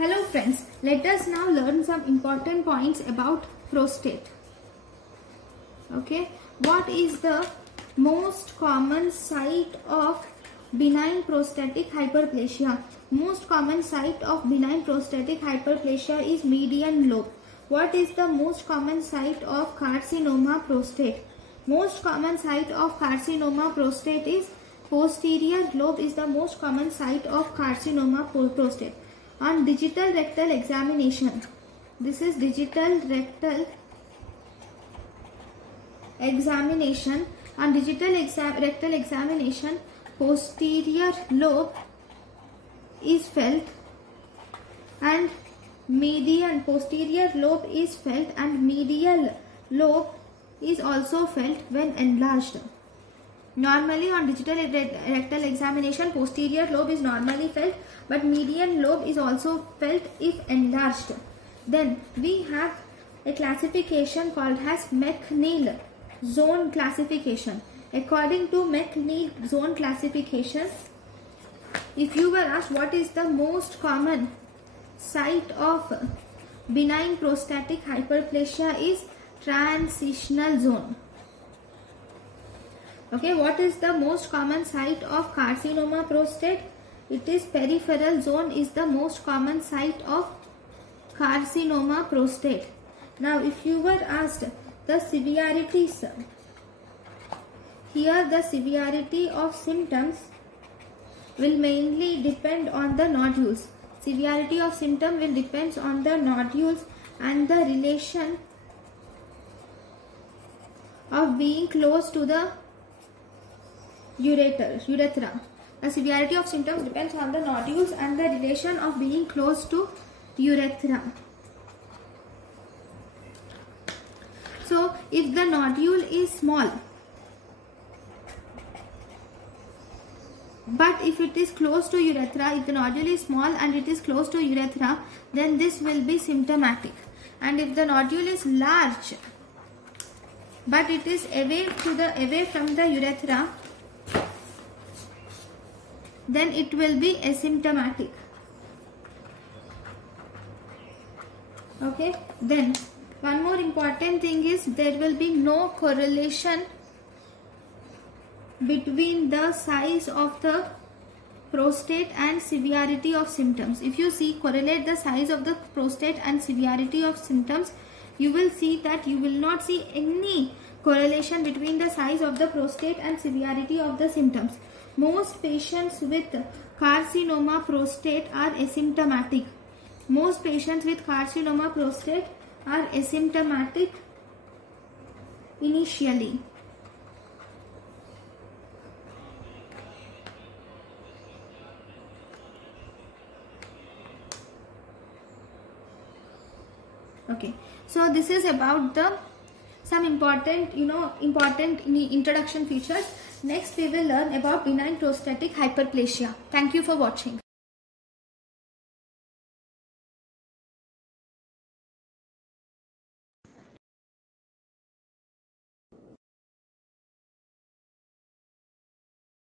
Hello friends, let us now learn some important points about prostate. Okay, what is the most common site of benign prostatic hyperplasia? Most common site of benign prostatic hyperplasia is median lobe. What is the most common site of carcinoma prostate? Most common site of carcinoma prostate is posterior lobe is the most common site of carcinoma prostate. On digital rectal examination, this is digital rectal examination. On digital rectal examination, posterior lobe is felt and posterior lobe is felt and medial lobe is also felt when enlarged. Normally on digital rectal examination, posterior lobe is normally felt, but median lobe is also felt if enlarged. Then we have a classification called as McNeil zone classification. According to McNeil zone classification, if you were asked what is the most common site of benign prostatic hyperplasia, is transitional zone. Okay, what is the most common site of carcinoma prostate? It is peripheral zone is the most common site of carcinoma prostate. Now, if you were asked the severities, here the severity of symptoms will mainly depend on the nodules. Severity of symptom will depend on the nodules and the relation of being close to the urethra. The severity of symptoms depends on the nodules and the relation of being close to urethra. So, if the nodule is small, but if it is close to urethra, if the nodule is small and it is close to urethra, then this will be symptomatic. And if the nodule is large, but it is away from the urethra, then it will be asymptomatic. Okay, then one more important thing is there will be no correlation between the size of the prostate and severity of symptoms. If you correlate the size of the prostate and severity of symptoms, you will see that you will not see any correlation between the size of the prostate and severity of the symptoms. Most patients with carcinoma prostate are asymptomatic. Most patients with carcinoma prostate are asymptomatic initially. Okay, so this is about some important introduction features. Next we will learn about benign prostatic hyperplasia. Thank you for watching.